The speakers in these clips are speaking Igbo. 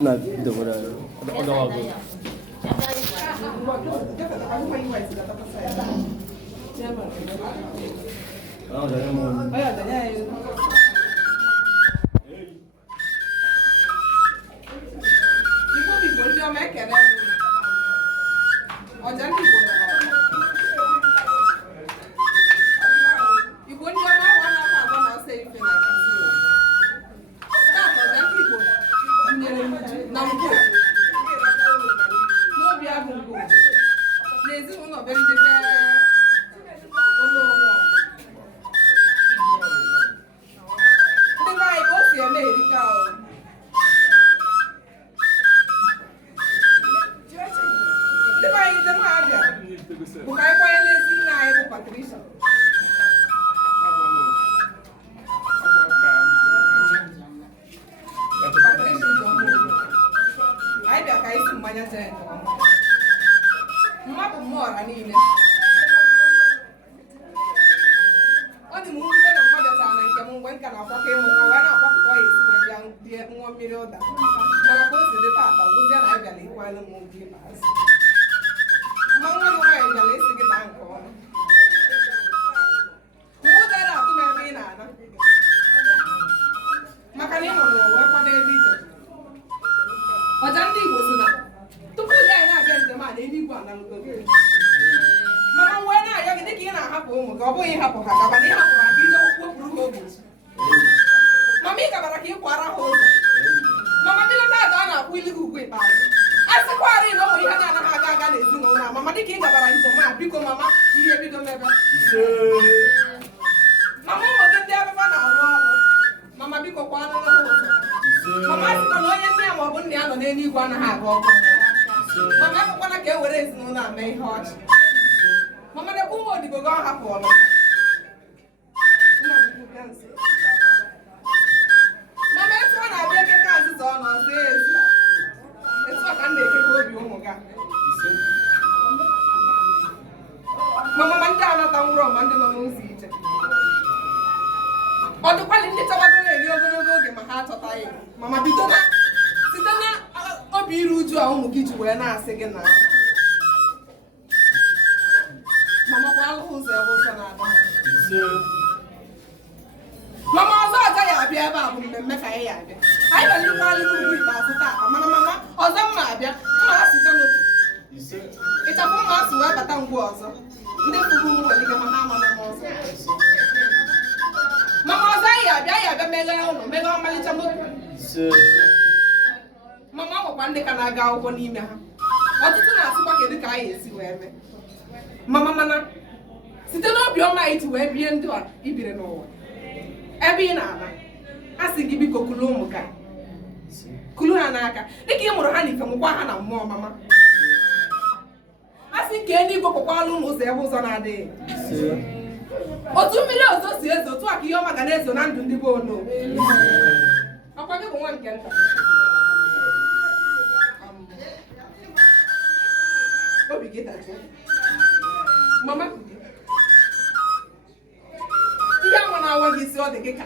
Na demora. Ada algo. Ah, já é muito. Olha, Daniel. Ibu ibu dia make na. Ọjà ndị Igbo nọ. Igbo ndị ọma wa na agba na ose ife na nkịtị. Taa ọjà ndị Igbo nyere na mbụ. N'obi agụ mbụ. N'ezinụlọ be ndị be ụlọ ụmụ. Ndị be anyị ka o si eme erika o. Ndị be anyị njem abịa bụ ka anyị kwanye n'ezi nna anyị bụ Patricia. Patricia ji ọhụrụ. Anyị bịa ka anyị si mmanya jee nke ọma. Mma bụ mmụọ ọra niile. Ọ dị m nwute na mmadụ tara na nke m mgbe nka na-akwakọ ịmụ nwa wee na-akwakọta ọ esi wee bịa bie nwa mmiri ụda. Mana ka o si dị taata ọgwụzie na anyị bịara ikwelu m oge ikpeazụ. Mma nwa gị nwaanyị bịara isi gị na nke ọma. Mwute na-atụ m ebe ị na-ana. Maka na ị nọ n'ụwa kwado ebe ije. Ọja ndị Igbo si na tupu dị anyị na-abịa njem a na-eluigwe ala n'obodo. Mana wee na-ayọ gị dịka ị na-ahapụ ụmụ gị ọ bụghị ịhapụ ha kaba na ịhapụrụ ha ka ije wepụrụ ha oge. Mama ị kabara ka ị kwara ha ụzọ. Mama ndị lọta atọ a na-akwụ ili gị ugwu ikpeazụ. A sịkwarị na ụmụ ihe na-anaghị aga aga n'ezinụlọ a mama dịka ị gabara njem a biko mama ihe bido mebe. Mama ụmụ gị ndị abịba na-arụ ọrụ. Mama biko kwara ha ụzọ. Mama sịkwa na onye nne ya maọbụ nna ya nọ n'eluigwe anaghị aga ọkụ. Mama akwụkwana ka e were ezinụlọ a mee ihe ọchị. Mama na-ekwu ụmụ odibo gị ọ hapụọla. Mama etu ọ na-abịa ekeke azịza ọ nọ ọzọ ezi. Etu ọ ka m na-ekeke obi ụmụ gị. Mama ndị anata nwụrụ ma ndị nọ n'ụzọ ije. Ọ dịkwalị ndị chọbago na-eri ogologo oge ma ha achọtaghị. Mama bido na site na obi iru uju a ụmụ gị ji wee na-asị gị na mama kwa alụ ụzọ ebe ụzọ na-ada. Mama ọzọ agaghị abịa ebe a bụ mmemme ka anyị ya abịa. Anyị bịara ịkwalị n'ugwu ikpeazụ taa mana mama ọzọ mma abịa mma asị kanopi. Ịchapụ mma asị wee bata ngwa ọzọ. Ndị fụrụ m nwere ike ma ha amana m ọzọ. Mama ọzọ anyị abịa meghe ụlọ meghe ọmalịcha moto. Mama nwekwa ndị ka na-aga akwụkwọ n'ime ha. Ọtụtụ na-asịkwa kedu ka anyị esi wee mee. Mama mana site n'obiọma anyị ji wee bie ndụ a ibiri n'ụwa. Ebe ị na-ala a sị gị biko kulu ụmụ ka kulu ha n'aka dịka ị mụrụ ha n'ife nwekwa ha na mmụọ mama. A sị nke eluigwe kpọkwala ụmụ ụzọ ebe ụzọ na-adịghị. Otu mmiri ozo si ezo otu a ka ihe ọma ga na-ezo na ndụ ndị be ono. Ọkwa gị bụ nwa nke nta. Obi gị dajụọ. Mama kude. Ihe anwa na-awa gị isi ọ dị gị ka.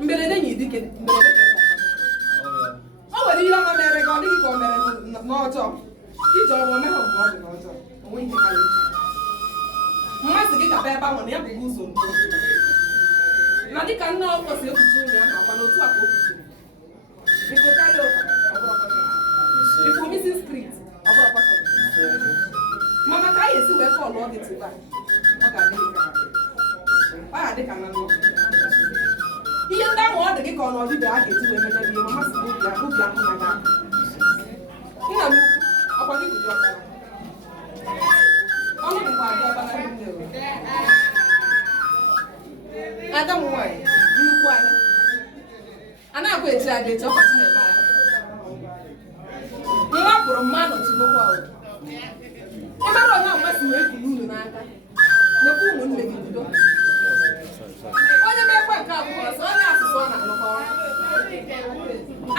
Mberede nyi dike mberede ka. O nwere ihe ọma mere gị ọ dịghị ka o mere n'ọjọọ. Ije ọgbọ mee ha mgbe ọ dị n'ọjọọ. O nweghị ihe karịa. Mmasị gị gaba ebe ahụ na ya bụ ụzọ ndo. Na dịka nne ọkọ si ekpuchi ụlọ ya na-akwa n'otu a ka o kpuchiri. Biko karịa ụka ọ bụrụ ọkwa. Before missing script, Mama ka anyị esi wee kọọlụ ọ dị tiba. Ọ ga-adị gị ka ọ ga-adị ka na nọ. Ihe ndị ahụ ọ dị gị ka ọ na ọdịbe a ga-eji wee menye gị mama si obi ahụ na ga. Nna m ọkwa gị bụji ọkara. Ọnụ dịkwa adị ọkara ndị nne. Ada m nwaanyị, nnukwu anya. A na-agwa eji aga eji ọkọchị na-eme aga. Nwa pụrụ mmadụ chigokwa ụlọ. Ịmara onye ọmasị wee kuru unu n'aka. Nekwa ụmụnne gị bido. Onye na-ekwe nke abụọ ọzọ onye asụsụ ọ na-alụkọwa.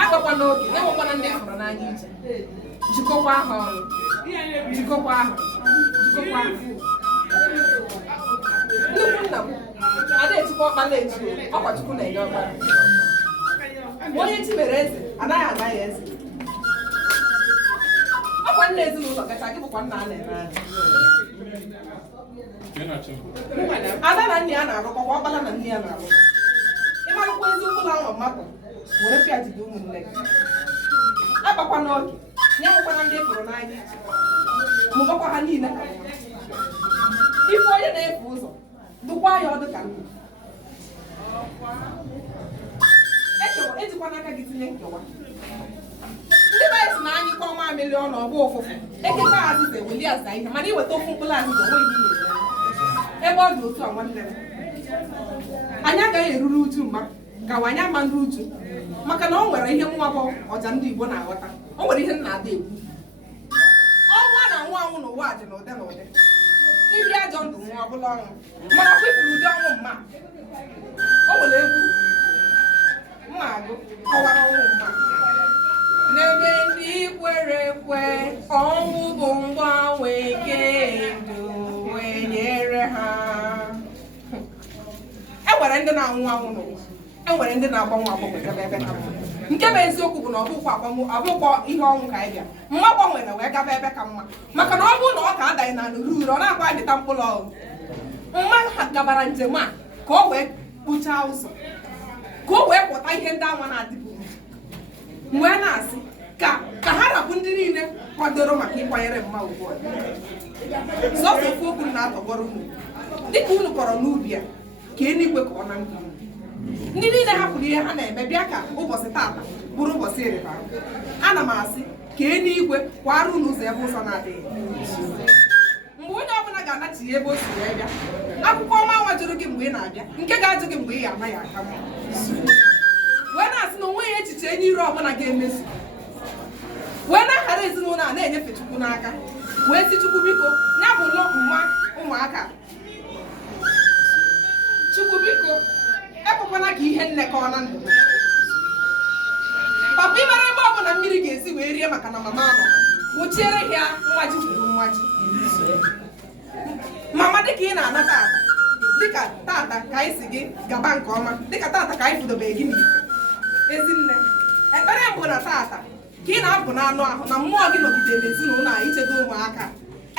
Agbakwa n'oge na-enwekwana ndị hụrụ n'anya iche. Jikọkwa aha ọrụ. Jikọkwa aha. Nnukwu nna m ada etukwa ọkpala etu ọkwachukwu na-enye ọkpara onye chi mere eze anaghị aga ya eze ọkwa nna ezinụlọ kacha gị bụkwa nna a na-ere ada na nne ya na-arụkọ kwa ọkpala na nne ya na-arụkọ ịmarụkwa eziokwu na nwa mmadụ were pịajide ụmụnne gị akpakwa n'oge nye nwekwana ndị fụrụ n'anya mụbakwa ha niile ife onye na-efe ụzọ dụkwa ya ọdụ ka nna ejikwa n'aka gị tinye nkewa ndị be si na anyị kọ ọma milion ọgba ụfụfụ ekeke azịza eweli aza ihe mana iweta ofu mkpụrụ azịza onwe ihe ebe ọ dị otu a nwanne m anyị agaghị eruru uju mma gawa anyị ama ndị uju maka na o nwere ihe nwa bụ ọja ndị Igbo na-aghọta o nwere ihe nna ada ekwu ọnwa na nwa anwụ n'ụwa dị n'ụdị n'ụdị ibi ajọ ndụ nwa ọbụla ọnwụ mana ọ kwefuru ụdị ọnwụ mma o nwere egwu mma agụ kọwara ọnwụ mma n'ebe ndị kwere ekwe ọnwụ bụ mgbanwe nke ndụ wee nyere ha enwere ndị na-anwụ anwụ n'ụwa enwere ndị na-agbanwe agbanwe ebe ha nke bụ eziokwu bụ na ọbụkwa ihe ọnwụ ka anyị bịa mma gbanwere wee gaba ebe ka mma maka na ọ bụrụ na ọ ka adaghị na nụrụ uru ọ na-akwa adịta mkpụrụ ọrụ mma gabara njem a ka o wee kpụchaa ụzọ ka o wee pụta ihe ndị anwa na-adịbụ wee na-asị ka ha rapụ ndị niile kwadoro maka ịkwanyere mma ugbu a sọsọ ofu okwu na-atọgbọrọ unu dịka unu kọrọ n'ubi a ka eluigwe ka ọ na ndụ ndị niile hapụrụ ihe ha na-eme bịa ka ụbọchị taata bụrụ ụbọchị ịrịba ana m asị ka eluigwe kwara unu ụzọ ebe ụzọ na-adịghị mgbe onye ọbụla ga-anachi ebe o si wee bịa akwụkwọ ọma nwa jụrụ gị mgbe ị na-abịa nke ga-ajụ gị mgbe ị ga-anaghị aka mma wee na-asị na onweghị echiche enye ire ọbụla ga-emezu wee na-aghara ezinụlọ a na-enyefe Chukwu n'aka wee si Chukwu biko ya bụ mma ụmụaka Chukwu biko ekpekwana ka ihe nnekọ na ndụ papa ịmara ebe ọbụla mmiri ga-esi wee rie maka na mama nọ gbochiere ya mmaji kwuru mmaji mama dịka ị na-ana tata dịka tata ka anyị si gị gaba nke ọma dịka tata ka anyị fudobeghị gị n'ife ezinne ekpere mbụ na tata ka ị na-abụ n'anụ ahụ na mmụọ gị nọgide n'ezinụlọ a ichedo ụmụaka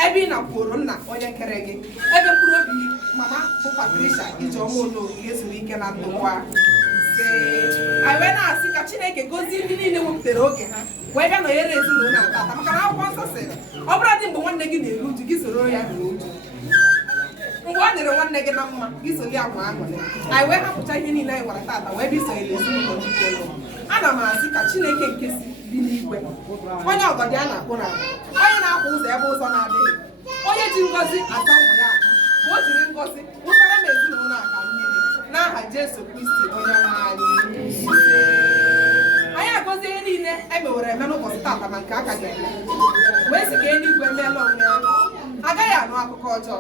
ebe ị na-kwuoro nna onye kere gị ebe mkpụrụ obi mama bụ Patricia Ijeọma Onowu ezuru ike na ndụkwa anyị wee na-asị ka Chineke gozie ndị niile wepụtara oge ha wee bịa nọnyere ezinụlọ a tata maka na akwụkwọ nsọ sịrị ọ bụrụ dị mgbe nwanne gị na-eru uju gị soro ya ruo uju mgbe ọ nyere nwanne gị na mma gị so gị anwa aṅụrị anyị wee hapụcha ihe niile anyị gwara tata wee bịa isonyere ezinụlọ nke ego ana m asị ka Chineke nke si bi n'igwe onye ọgọdị a na-akpụ na onye na-akwụ ụzọ ebe ụzọ na-adịghị onye ji ngọzi asa ụmụ ya ahụ ka o jiri ngọzi wụsara m ezinụlọ aka mmiri n'aha Jesu Kristi onye nwe anyị agọzie ihe niile emewere eme n'ụbọchị tata ma nke aka ga-eme wee sị ka eluigwe meela onwe ya agaghị anụ akụkọ ọjọọ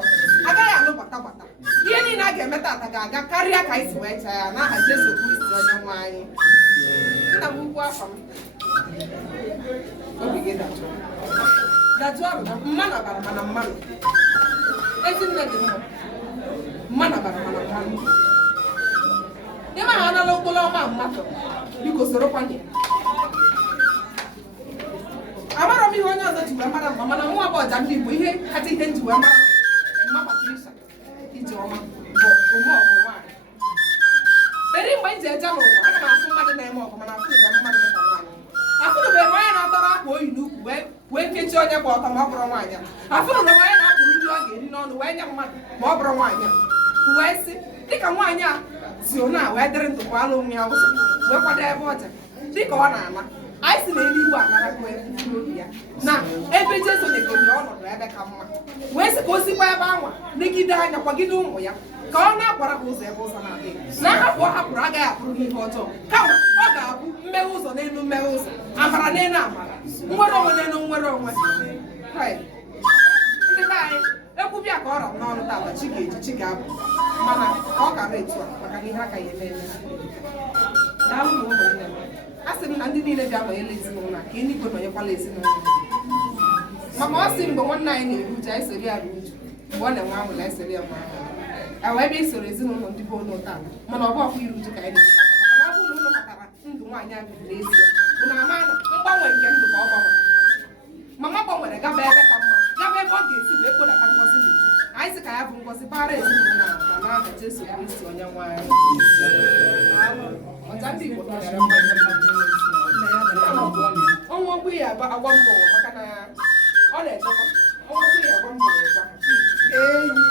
agaghị anụ gbata ihe niile a ga-eme tata ga-aga karịa ka anyị si wee chaa ya n'aha Jesu Kristi onye nwe anyị nna m ukwu afọ m obi gị dajụọ mma na bara mana mmanụ ezinne dị mma na bara mana mmanụ ịma ha anala okporo ọma mmadụ biko sorokwanye amara m ihe onye ọzọ ji wee mara mma mana nwa bụ ọja ndị Igbo ihe kacha ihe nji wee mara mma Patricia Ijeọma bụ ome ọgụ nwaanyị eri mgbe m ji eje n'ụwa ana m afụ mmadụ na-eme ọgụ mana afụbe mmadụ dịka nwaanyị afụrụbeghị onye na-atọrọ akwa oyi n'ukwu wee kechie onye gba ọtọ ma ọ bụrụ nwaanyị afụrụbeghị onye na-akpụrụ ndị ọ ga-eri n'ọnụ wee nye mmadụ ma ọ bụrụ nwaanyị wee sị dịka nwaanyị a si ona wee dịrị ndụ kwa ala onwe ya ụzọ wee kwado ebe ọja dịka ọ na-ala anyị si na eluigwe amarakwa obi ya na ebe Jesu na-egonye ọnọdụ ebe ka mma wee sị ka o sikwa ebe anwa negide anya kwagide ụmụ ya ka ọ na-akwara ha ụzọ ebe ụzọ na-adịghị na ahapụ ọ hapụrụ agaghị abụrụ ihe ọjọọ kama ọ ga-abụ mmeghe ụzọ n'elu mmeghe ụzọ amara n'elu amara nwere onwe n'elu nwere onwe ndị be anyị ekwubịa ka ọ ra n'ọnụ tata chi ga-eji chi ga-abụ mana ka ọ gara etu a maka na ihe agaghị eme eme daalụ na ụmụnne m a sị m na ndị niile bịa nọnyere ezinụlọ ka eluigwe nọnyekwala ezinụlọ maka ọ sị mgbe nwanne anyị na-eru uju anyị sori ya ruo uju mgbe ọ na-enwe amụla anyị sori ya nwe ahụ ebe isoro ezinụlọ ndị bụ ụlọ taa mana ọ bụ ọkwa iru uju ka anyị na-ekwu maka ọ bụrụ na ụlọ matara ndụ nwaanyị ahụ n'ezie ụna ama na mgbanwe nke ndụ ka ọ gbanwere mama gbanwere gaba ebe ka mma gaba ebe ọ ga-esi wee kpodata ngọzi n'uju anyị sị ka ya bụ ngọzi bara ezinụlọ na n'aha Jesu Kristi onye nwaanyị ọja ndị Igbo ọnwa ọgwụ ya agwa mbọ maka na ọ na-echekwa ọnwa ọgwụ ya agwa mbọ enyi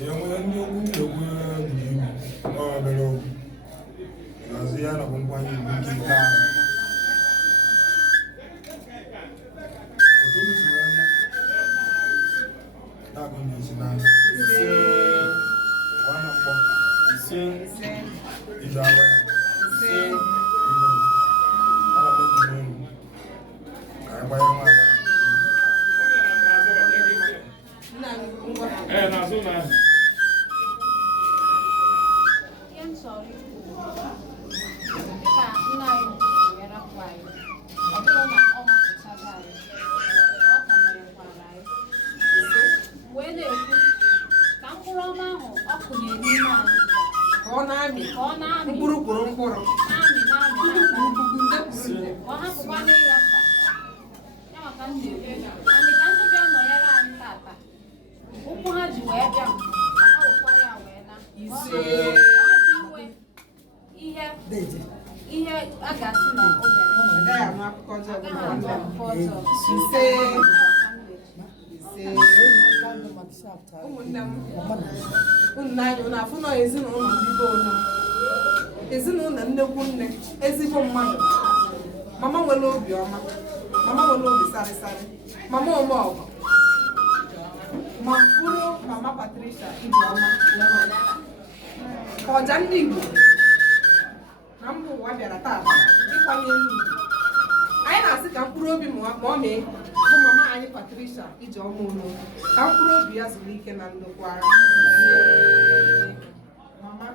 enwere ndị okwu na-ekwu buru ibu n'obere okwu gazi ya na nkwanye ugwu nke nke ahụ otu si wee na-agụ na-esi n'ahụ nwanne mkpọ ije agwa ya ana m eji n'elu ka anyị gbanye nwaanyị n'azụ na ka nna anyị were akwa anyị ọ bụrụ na ọ mapụchaga anyị ọ ka merekwara anyị wee na-ekwu ka mkpụrụ ọma ahụ ọ kụnyere n'ime anyị ka ọ na-amị mkpụrụ kwụrụ mkpụrụ na-amị ka ọ hapụkwa n'ịghasa ya maka ndị anyị ka ndị bịa nọnyere anyị tata ụkwụ ha ji wee bịa ka ha wekwara ya wee na ọ hapụ inwe ihe a ga-asị na o mere agaghị ama akụkọ ọjọọ ụmụnne m ụnụ anyị ụnụ afụ nọ ezinụlọ ndị be unu ezinụlọ nnekwu nne ezigbo mmadụ mama nwere obi ọma mama nwere obi sarịsarị mama omeọgọ ma bụrụ mama Patricia Ijeọma ka ọja ndị Igbo na mba ụwa bịara taa ịkwanye elu ugwu anyị na-asị ka mkpụrụ obi ma ọ mee bụ mama anyị Patricia Ijeọma unu ka mkpụrụ obi ya zuru ike na nnukwu agha mama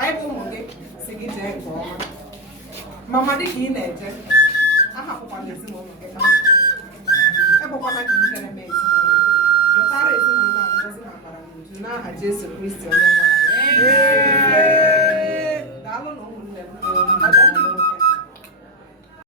anyị bụ ụmụ gị si gị jee nke ọma mama dịka ị na-eje ahapụkwana ezinụlọ gị ekpekwana ka ihere mee ezinụlọ yọtara ezinụlọ a ngọzi na amara n'uju n'aha Jesu Kristi onye nwe anyị